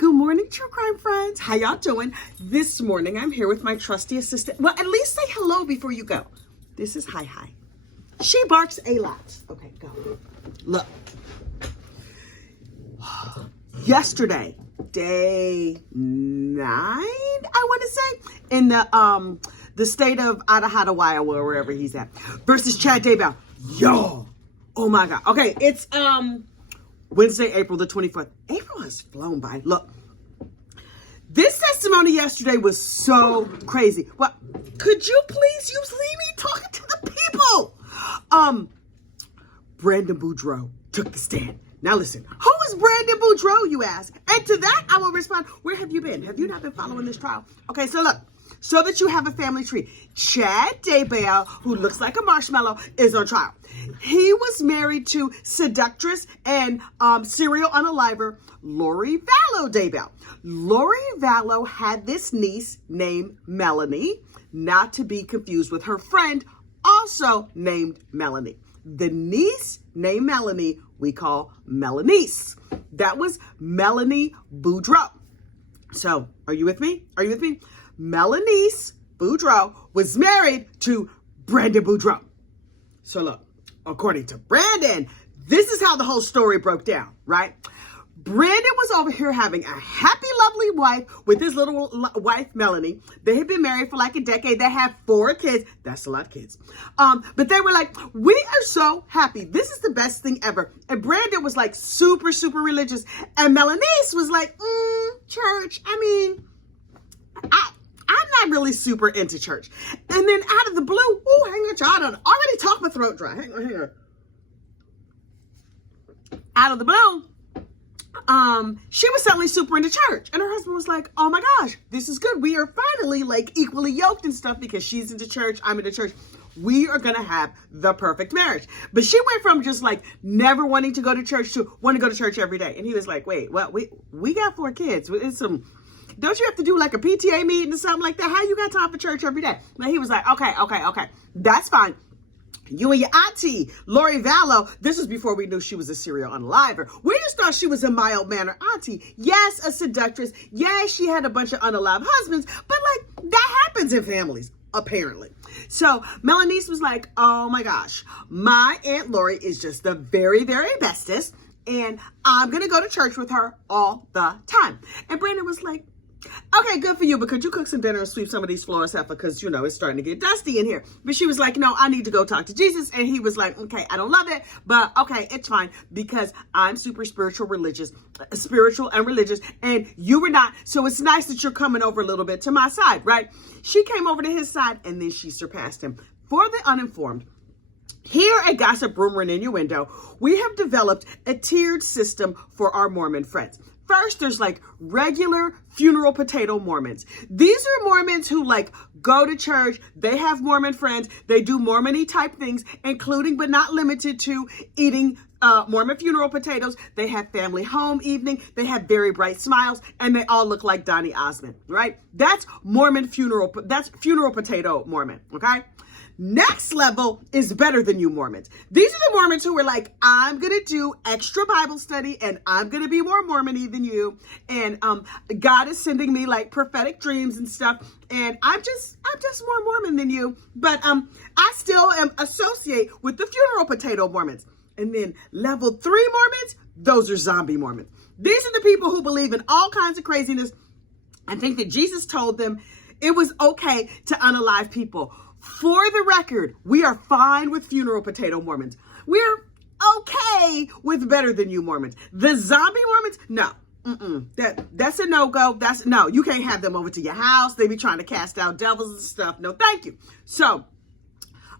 Good morning, true crime friends. How y'all doing? This morning, I'm here with my trusty assistant. Well, at least say hello before you go. This is Hi. She barks a lot. Okay, go. Look. Yesterday, day 9, I want to say, in the state of Idaho, or wherever he's at, versus Chad Daybell. Yo, oh my God. Okay, it's Wednesday, April the 24th. April has flown by. Look, this testimony yesterday was so crazy. Well, could you please use me talking to the people? Brandon Boudreaux took the stand. Now listen, who is Brandon Boudreaux, you ask? And to that, I will respond, where have you been? Have you not been following this trial? Okay, so look, so that you have a family tree. Chad Daybell, who looks like a marshmallow, is on trial. He was married to seductress and serial unaliver Lori Vallow Daybell. Lori Vallow had this niece named Melanie, not to be confused with her friend, also named Melanie. The niece named Melanie, we call Melanice. That was Melanie Boudreaux. So, are you with me? Are you with me? Melanice Boudreaux was married to Brandon Boudreaux. So look, according to Brandon, this is how the whole story broke down, right? Brandon was over here having a happy, lovely wife with his little wife, Melanie. They had been married for like a decade. They had 4 kids. That's a lot of kids. But they were like, we are so happy. This is the best thing ever. And Brandon was like super, super religious. And Melanice was like, church. I mean, I'm not really super into church. And then out of the blue, hang on, child. I already talked my throat dry. Hang on. Out of the blue, she was suddenly super into church. And her husband was like, oh my gosh, this is good. We are finally like equally yoked and stuff because she's into church, I'm into church. We are going to have the perfect marriage. But she went from just like never wanting to go to church to wanting to go to church every day. And he was like, wait, well, we got 4 kids. It's don't you have to do like a PTA meeting or something like that? How you got time for church every day? And he was like, okay. That's fine. You and your auntie, Lori Vallow, this was before we knew she was a serial unaliver. We just thought she was a mild-mannered auntie. Yes, a seductress. Yes, she had a bunch of unalive husbands, but like that happens in families, apparently. So Melanice was like, oh my gosh, my Aunt Lori is just the very, very bestest, and I'm going to go to church with her all the time. And Brandon was like, okay, good for you, but could you cook some dinner and sweep some of these floors, Heifer? Because, it's starting to get dusty in here. But she was like, no, I need to go talk to Jesus. And he was like, okay, I don't love it, but okay, it's fine because I'm super spiritual and religious, and you were not. So it's nice that you're coming over a little bit to my side, right? She came over to his side, and then she surpassed him. For the uninformed, here at Gossip, Rumor, and Innuendo, we have developed a tiered system for our Mormon friends. First, there's like regular funeral potato Mormons. These are Mormons who like go to church. They have Mormon friends. They do Mormon-y type things, including but not limited to eating Mormon funeral potatoes. They have family home evening. They have very bright smiles, and they all look like Donny Osmond, right? That's that's funeral potato Mormon, okay? Next level is better than you Mormons. These are the Mormons who were like, I'm going to do extra Bible study and I'm going to be more Mormon-y than you. And God is sending me like prophetic dreams and stuff. And I'm just more Mormon than you. But I still am associate with the funeral potato Mormons. And then level 3 Mormons, those are zombie Mormons. These are the people who believe in all kinds of craziness and think that Jesus told them it was okay to unalive people. For the record, we are fine with funeral potato Mormons. We're okay with better than you Mormons. The zombie Mormons, no. That's a no-go. No, you can't have them over to your house. They be trying to cast out devils and stuff. No, thank you. So,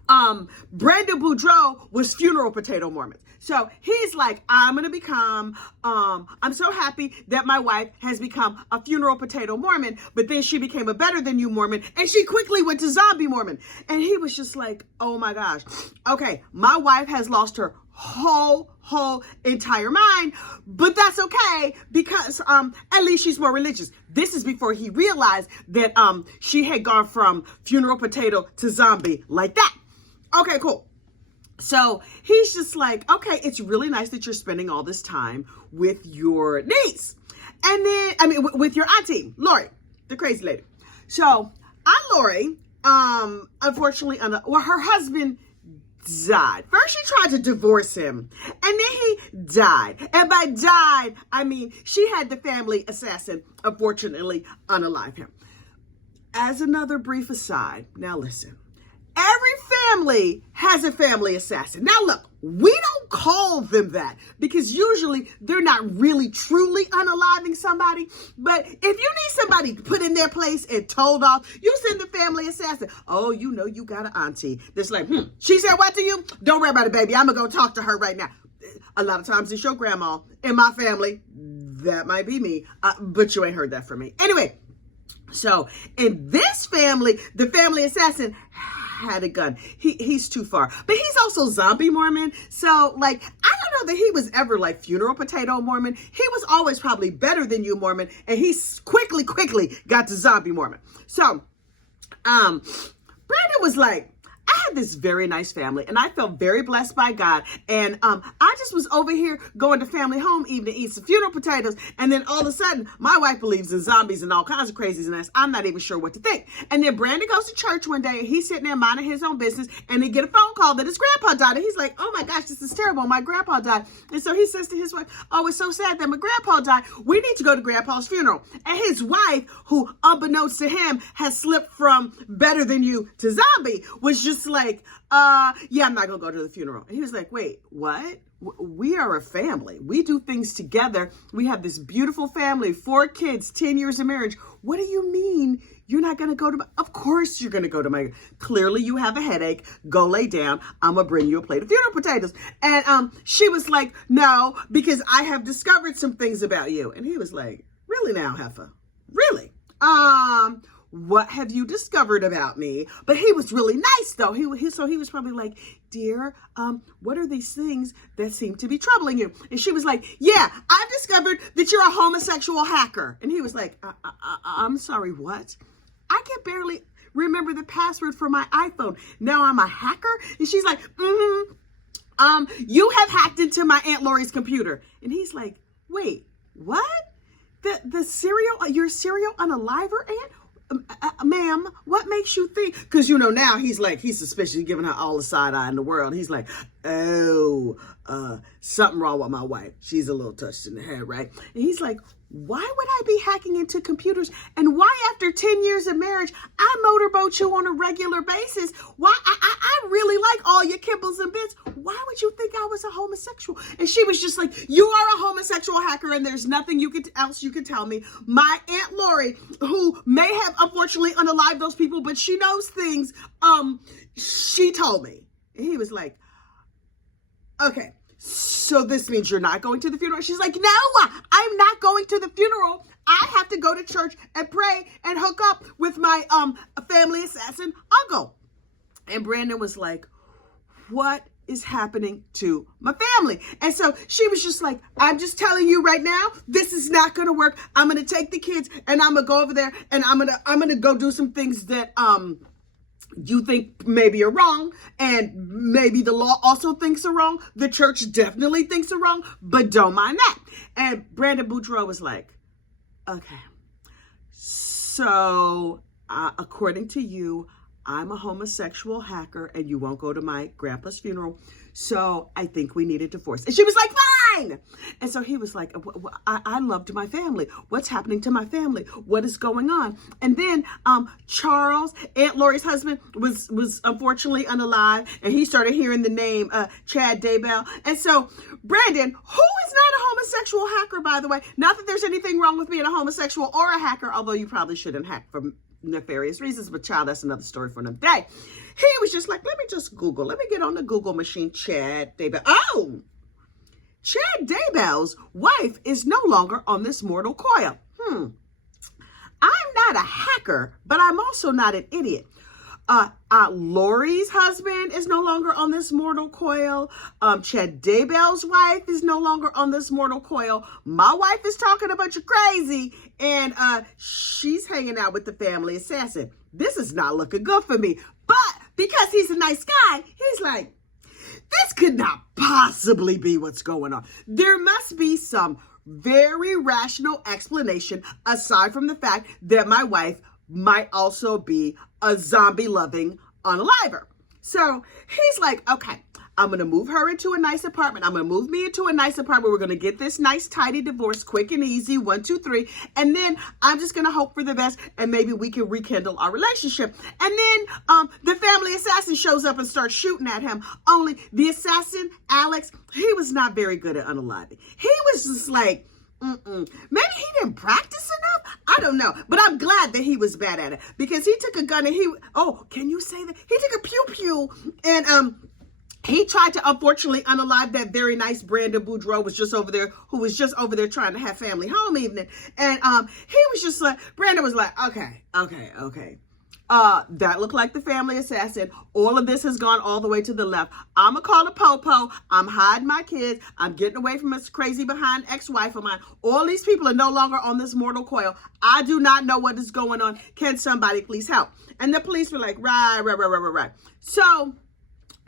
Brandon Boudreaux was funeral potato Mormons. So he's like, I'm going to become, I'm so happy that my wife has become a funeral potato Mormon, but then she became a better than you Mormon, and she quickly went to zombie Mormon. And he was just like, oh my gosh. Okay, my wife has lost her whole entire mind, but that's okay because at least she's more religious. This is before he realized that she had gone from funeral potato to zombie like that. Okay, cool. So he's just like, okay, it's really nice that you're spending all this time with your niece. And then, I mean, with your auntie, Lori, the crazy lady. So Aunt Lori, unfortunately, her husband died. First, she tried to divorce him, and then he died. And by died, I mean she had the family assassin, unfortunately, unalive him. As another brief aside, now listen. Every family has a family assassin. Now look, we don't call them that because usually they're not really truly unaliving somebody. But if you need somebody put in their place and told off, you send the family assassin. Oh, you know you got an auntie that's like, she said what to you? Don't worry about it, baby. I'm going to go talk to her right now. A lot of times it's your grandma. In my family, that might be me, but you ain't heard that from me. Anyway, so in this family, the family assassin had a gun. He's too far, but he's also zombie Mormon. So like, I don't know that he was ever like funeral potato Mormon. He was always probably better than you Mormon. And he quickly got to zombie Mormon. So, Brandon was like, I had this very nice family and I felt very blessed by God. And I just was over here going to family home even to eat some funeral potatoes. And then all of a sudden, my wife believes in zombies and all kinds of craziness. I'm not even sure what to think. And then Brandon goes to church one day and he's sitting there minding his own business and they get a phone call that his grandpa died. And he's like, oh my gosh, this is terrible. My grandpa died. And so he says to his wife, oh, it's so sad that my grandpa died. We need to go to grandpa's funeral. And his wife, who unbeknownst to him has slipped from better than you to zombie, was just like, yeah, I'm not gonna go to the funeral. And he was like, wait, what? We are a family. We do things together. We have this beautiful family, 4 kids, 10 years of marriage. What do you mean you're not gonna go to of course you're gonna go to my, clearly you have a headache. Go lay down. I'm gonna bring you a plate of funeral potatoes. And she was like, no, because I have discovered some things about you. And he was like, really now, heifer? Really? What have you discovered about me? But he was really nice though. So he was probably like, dear, what are these things that seem to be troubling you? And she was like, yeah, I've discovered that you're a homosexual hacker. And he was like, I'm sorry, what? I can barely remember the password for my iPhone. Now I'm a hacker? And she's like, you have hacked into my Aunt Lori's computer. And he's like, wait, what? Your serial unaliver aunt? Ma'am, what makes you think? Because, you know, now he's suspicious. He's giving her all the side eye in the world. He's like, oh, something wrong with my wife. She's a little touched in the head, right? And he's like, why would I be hacking into computers? And why after 10 years of marriage, I motorboat you on a regular basis? Why? I really like all your kibbles and bits. Why would you think I was a homosexual? And she was just like, you are a homosexual hacker and there's nothing else you can tell me. My Aunt Lori, who may have unfortunately unalived those people, but she knows things, she told me. And he was like, okay. So this means you're not going to the funeral? She's like, no, I'm not going to the funeral. I have to go to church and pray and hook up with my family assassin uncle. And Brandon was like, what is happening to my family? And so she was just like, I'm just telling you right now, this is not going to work. I'm going to take the kids and I'm going to go over there and I'm going to go do some things that you think maybe are wrong, and maybe the law also thinks are wrong. The church definitely thinks are wrong, but don't mind that. And Brandon Boudreaux was like, okay, so according to you, I'm a homosexual hacker and you won't go to my grandpa's funeral. So I think we need a divorce. And she was like, fine. And so he was like, I loved my family. What's happening to my family? What is going on? And then Charles, Aunt Lori's husband, was unfortunately unalive. And he started hearing the name Chad Daybell. And so Brandon, who is not a homosexual hacker, by the way, not that there's anything wrong with being a homosexual or a hacker, although you probably shouldn't hack for nefarious reasons, but child, that's another story for another day. He was just like, let me just Google. Let me get on the Google machine, Chad Daybell. Oh, Chad Daybell's wife is no longer on this mortal coil. I'm not a hacker, but I'm also not an idiot. Lori's husband is no longer on this mortal coil. Chad Daybell's wife is no longer on this mortal coil. My wife is talking a bunch of crazy, and she's hanging out with the family assassin. This is not looking good for me. But because he's a nice guy, he's like, this could not possibly be what's going on. There must be some very rational explanation, aside from the fact that my wife might also be a zombie-loving unaliver. So he's like, okay, I'm going to move her into a nice apartment. I'm going to move me into a nice apartment. We're going to get this nice, tidy divorce, quick and easy, 1, 2, 3. And then I'm just going to hope for the best, and maybe we can rekindle our relationship. And then the family assassin shows up and starts shooting at him. Only the assassin, Alex, he was not very good at unaliving. He was just like, maybe he didn't practice enough. I don't know. But I'm glad that he was bad at it, because he took a gun and can you say that? He took a pew-pew and he tried to, unfortunately, unalive that very nice Brandon Boudreaux who was just over there trying to have family home evening. And he was just like, Brandon was like, okay. That looked like the family assassin. All of this has gone all the way to the left. I'm going to call a popo. I'm hiding my kids. I'm getting away from this crazy behind ex-wife of mine. All these people are no longer on this mortal coil. I do not know what is going on. Can somebody please help? And the police were like, right. So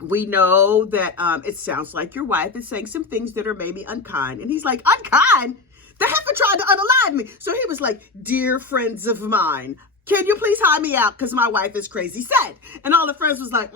we know that it sounds like your wife is saying some things that are maybe unkind. And he's like, unkind? The heifer tried to unalive me. So he was like, dear friends of mine, can you please hide me out? Because my wife is crazy sad. And all the friends was like,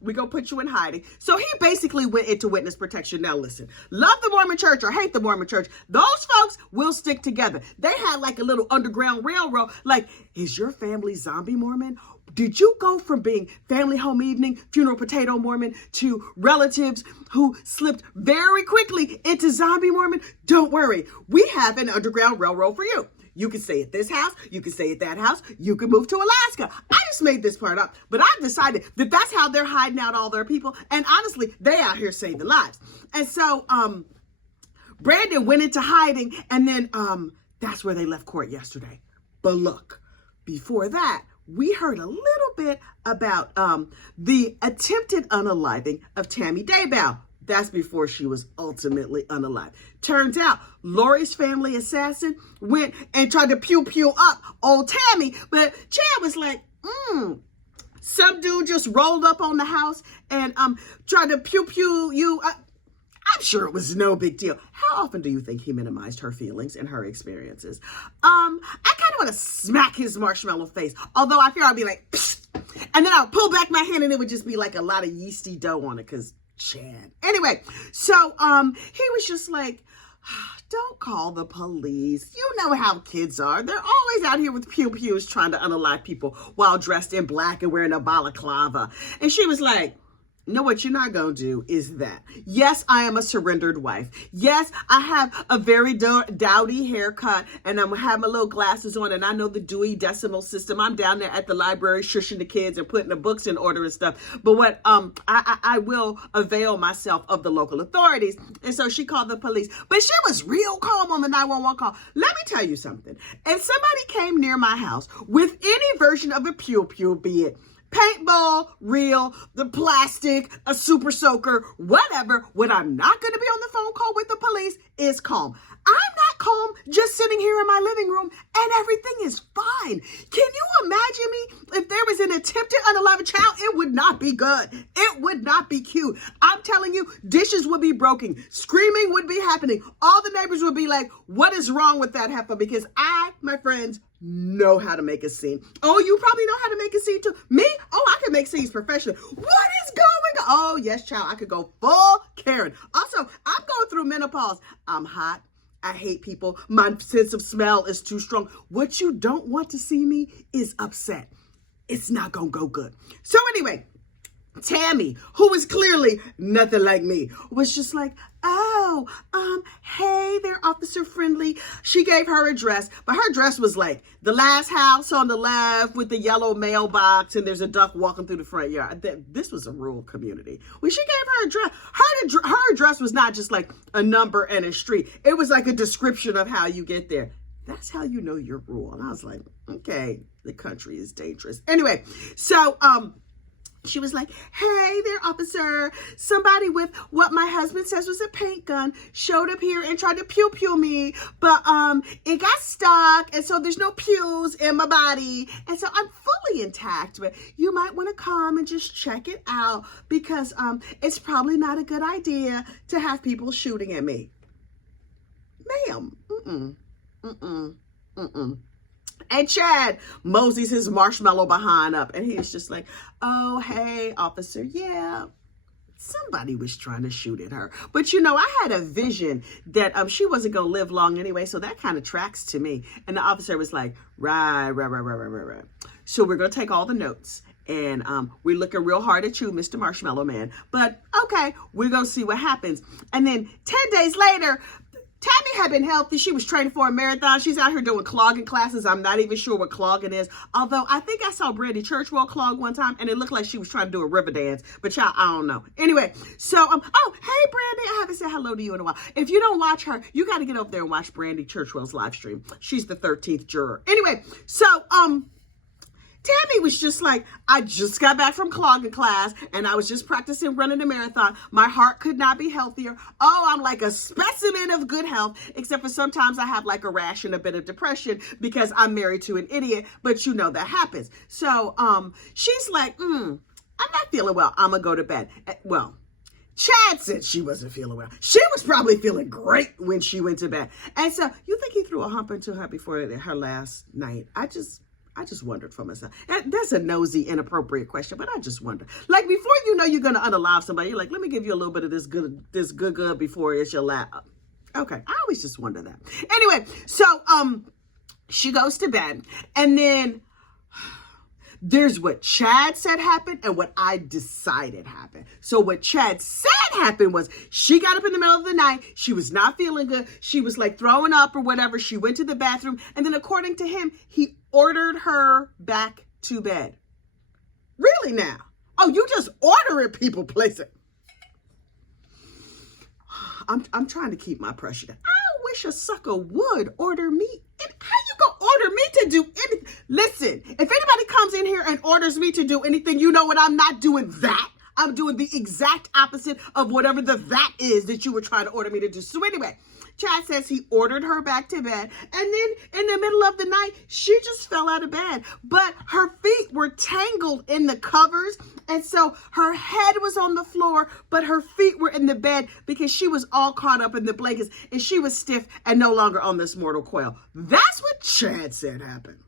we gonna put you in hiding. So he basically went into witness protection. Now listen, love the Mormon church or hate the Mormon church, those folks will stick together. They had like a little underground railroad. Like, is your family zombie Mormon? Did you go from being family home evening, funeral potato Mormon to relatives who slipped very quickly into zombie Mormon? Don't worry, we have an underground railroad for you. You can stay at this house. You can stay at that house. You can move to Alaska. I just made this part up, but I've decided that that's how they're hiding out all their people. And honestly, they out here saving lives. And so Brandon went into hiding, and then that's where they left court yesterday. But look, before that, we heard a little bit about the attempted unaliving of Tammy Daybell. That's before she was ultimately unalived. Turns out Lori's family assassin went and tried to pew-pew up old Tammy, but Chad was like, some dude just rolled up on the house and tried to pew-pew you. I'm sure it was no big deal. How often do you think he minimized her feelings and her experiences? I kind of want to smack his marshmallow face, although I fear I'd be like, psst, and then I'll pull back my hand and it would just be like a lot of yeasty dough on it, because Chad. Anyway, so he was just like, don't call the police. You know how kids are. They're always out here with pew-pews trying to unalive people while dressed in black and wearing a balaclava. And she was like, no, what you're not going to do is that. Yes, I am a surrendered wife. Yes, I have a very dowdy haircut, and I'm having my little glasses on, and I know the Dewey Decimal System. I'm down there at the library shushing the kids and putting the books in order and stuff. But what I will avail myself of the local authorities. And so she called the police. But she was real calm on the 911 call. Let me tell you something. If somebody came near my house with any version of a pew-pew, be it paintball, reel, the plastic, a super soaker, whatever, when I'm not going to be on the phone call with the police is calm. I'm not calm just sitting here in my living room and everything is fine. Can you imagine me if there was an attempted unalive child? It would not be good. It would not be cute. I'm telling you, dishes would be broken. Screaming would be happening. All the neighbors would be like, what is wrong with that heifer? Because I, my friends, know how to make a scene. Oh, you probably know how to make a scene too. Me? Oh, I can make scenes professionally. What is going on? Oh, yes, child. I could go full Karen. Also, I'm going through menopause. I'm hot. I hate people. My sense of smell is too strong. What you don't want to see me is upset. It's not going to go good. So anyway, Tammy, who was clearly nothing like me, was just like, oh, hey there, officer friendly. She gave her address, but her address was like the last house on the left with the yellow mailbox, and there's a duck walking through the front yard. This was a rural community. When she gave her address, her address was not just like a number and a street. It was like a description of how you get there. That's how you know you're rural. And I was like, okay, the country is dangerous. Anyway, so, she was like, hey there, officer. Somebody with what my husband says was a paint gun showed up here and tried to pew-pew me, but it got stuck, and so there's no pews in my body, and so I'm fully intact, but you might want to come and just check it out, because it's probably not a good idea to have people shooting at me. ma'am, And Chad moseys his marshmallow behind up, and he's just like, oh, hey, officer, yeah, somebody was trying to shoot at her. But, I had a vision that she wasn't going to live long anyway, so that kind of tracks to me. And the officer was like, right. So we're going to take all the notes, and we're looking real hard at you, Mr. Marshmallow Man. But, okay, we're going to see what happens. And then 10 days later, Tammy had been healthy. She was training for a marathon. She's out here doing clogging classes. I'm not even sure what clogging is. Although I think I saw Brandy Churchwell clog one time, and it looked like she was trying to do a river dance. But y'all, I don't know. Anyway, so, oh, hey, Brandy. I haven't said hello to you in a while. If you don't watch her, you got to get over there and watch Brandy Churchwell's live stream. She's the 13th juror. Anyway, so, Tammy was just like, I just got back from clogging class and I was just practicing running a marathon. My heart could not be healthier. Oh, I'm like a specimen of good health, except for sometimes I have like a rash and a bit of depression because I'm married to an idiot, but that happens. So, she's like, I'm not feeling well. I'm gonna go to bed. Well, Chad said she wasn't feeling well. She was probably feeling great when she went to bed. And so, you think he threw a hump into her before her last night? I just wondered for myself. That's a nosy, inappropriate question, but I just wonder. Like, before you're going to unalive somebody, you're like, let me give you a little bit of this good before it's your last. Okay, I always just wonder that. Anyway, so she goes to bed, and then there's what Chad said happened and what I decided happened. So what Chad said happened was she got up in the middle of the night. She was not feeling good. She was like throwing up or whatever. She went to the bathroom. And then according to him, he ordered her back to bed. Really now? Oh, you just order it, people, place it. I'm trying to keep my pressure down. I wish a sucker would order me. How you gonna order me to do anything? Listen, if anybody comes in here and orders me to do anything, you know what? I'm not doing that. I'm doing the exact opposite of whatever that is that you were trying to order me to do. So anyway, Chad says he ordered her back to bed. And then in the middle of the night, she just fell out of bed. But her feet were tangled in the covers. And so her head was on the floor, but her feet were in the bed because she was all caught up in the blankets and she was stiff and no longer on this mortal coil. That's what Chad said happened.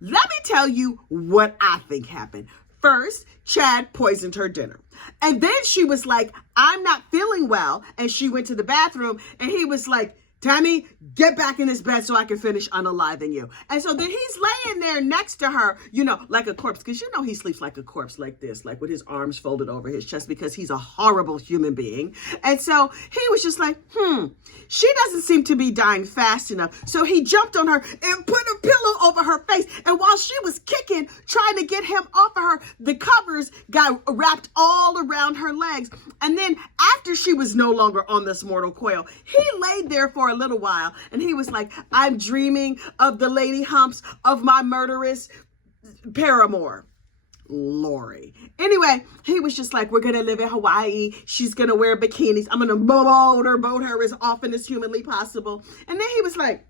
Let me tell you what I think happened. First, Chad poisoned her dinner. And then she was like, I'm not feeling well. And she went to the bathroom and he was like, Tammy, get back in this bed so I can finish unaliving you. And so then he's laying there next to her, like a corpse. Because he sleeps like a corpse like this, like with his arms folded over his chest because he's a horrible human being. And so he was just like, she doesn't seem to be dying fast enough. So he jumped on her and put a pillow over her face. And while she was kicking, trying to get him off of her, the covers got wrapped all around her legs. And then after she was no longer on this mortal coil, he laid there for a little while and he was like, I'm dreaming of the lady humps of my murderous paramour, Lori. Anyway, he was just like, we're gonna live in Hawaii. She's gonna wear bikinis. I'm gonna boat her as often as humanly possible. And then he was like,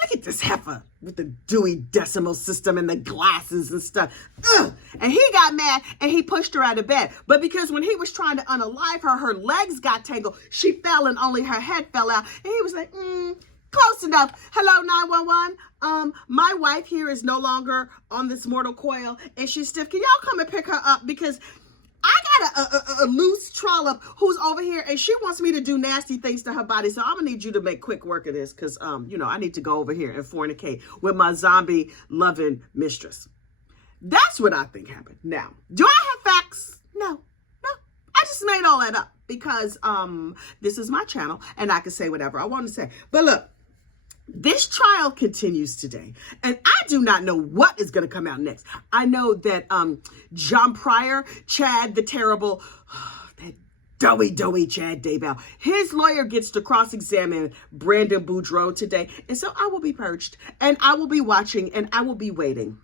look at this heifer with the Dewey Decimal System and the glasses and stuff. Ugh. And he got mad and he pushed her out of bed. But because when he was trying to unalive her, her legs got tangled. She fell and only her head fell out. And he was like, close enough. Hello, 911. My wife here is no longer on this mortal coil and she's stiff. Can y'all come and pick her up? Because I got a loose trollop who's over here and she wants me to do nasty things to her body. So I'm gonna need you to make quick work of this because, I need to go over here and fornicate with my zombie loving mistress. That's what I think happened. Now, do I have facts? No. I just made all that up because this is my channel and I can say whatever I want to say. But look, this trial continues today, and I do not know what is going to come out next. I know that John Pryor, Chad the Terrible, that doughy Chad Daybell, his lawyer gets to cross-examine Brandon Boudreaux today, and so I will be perched, and I will be watching, and I will be waiting.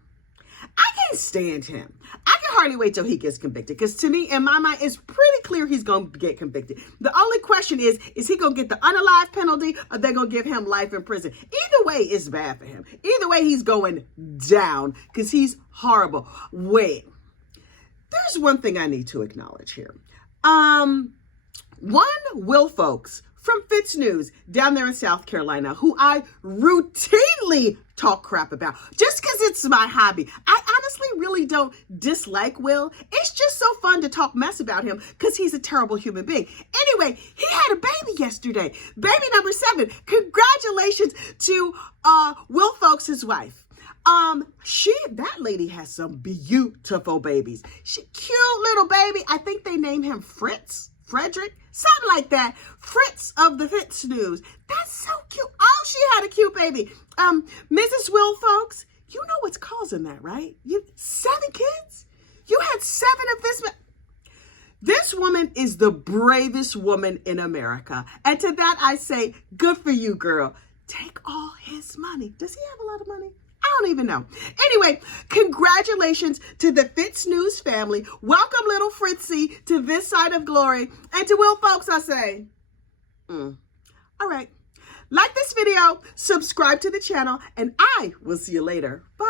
I can't stand him. I can hardly wait till he gets convicted because to me, in my mind, it's pretty clear he's going to get convicted. The only question is he going to get the unalive penalty or they're going to give him life in prison? Either way, it's bad for him. Either way, he's going down because he's horrible. Wait, there's one thing I need to acknowledge here. Will folks from Fitz News down there in South Carolina, who I routinely talk crap about just because it's my hobby. I honestly really don't dislike Will. It's just so fun to talk mess about him because he's a terrible human being. Anyway, he had a baby yesterday. Baby number 7. Congratulations to Will Folks' wife. That lady has some beautiful babies. Cute little baby. I think they named him Frederick, something like that. Fritz of the Fitz News. That's so cute. Oh, she had a cute baby. Mrs. Will Folks, you know what's causing that, right? 7 kids? You had 7 of this. This woman is the bravest woman in America. And to that I say, good for you, girl. Take all his money. Does he have a lot of money? I don't even know. Anyway, congratulations to the Fitz News family. Welcome, little Fritzy, to this side of glory. And to Will Folks, I say, all right. Like this video, subscribe to the channel, and I will see you later. Bye.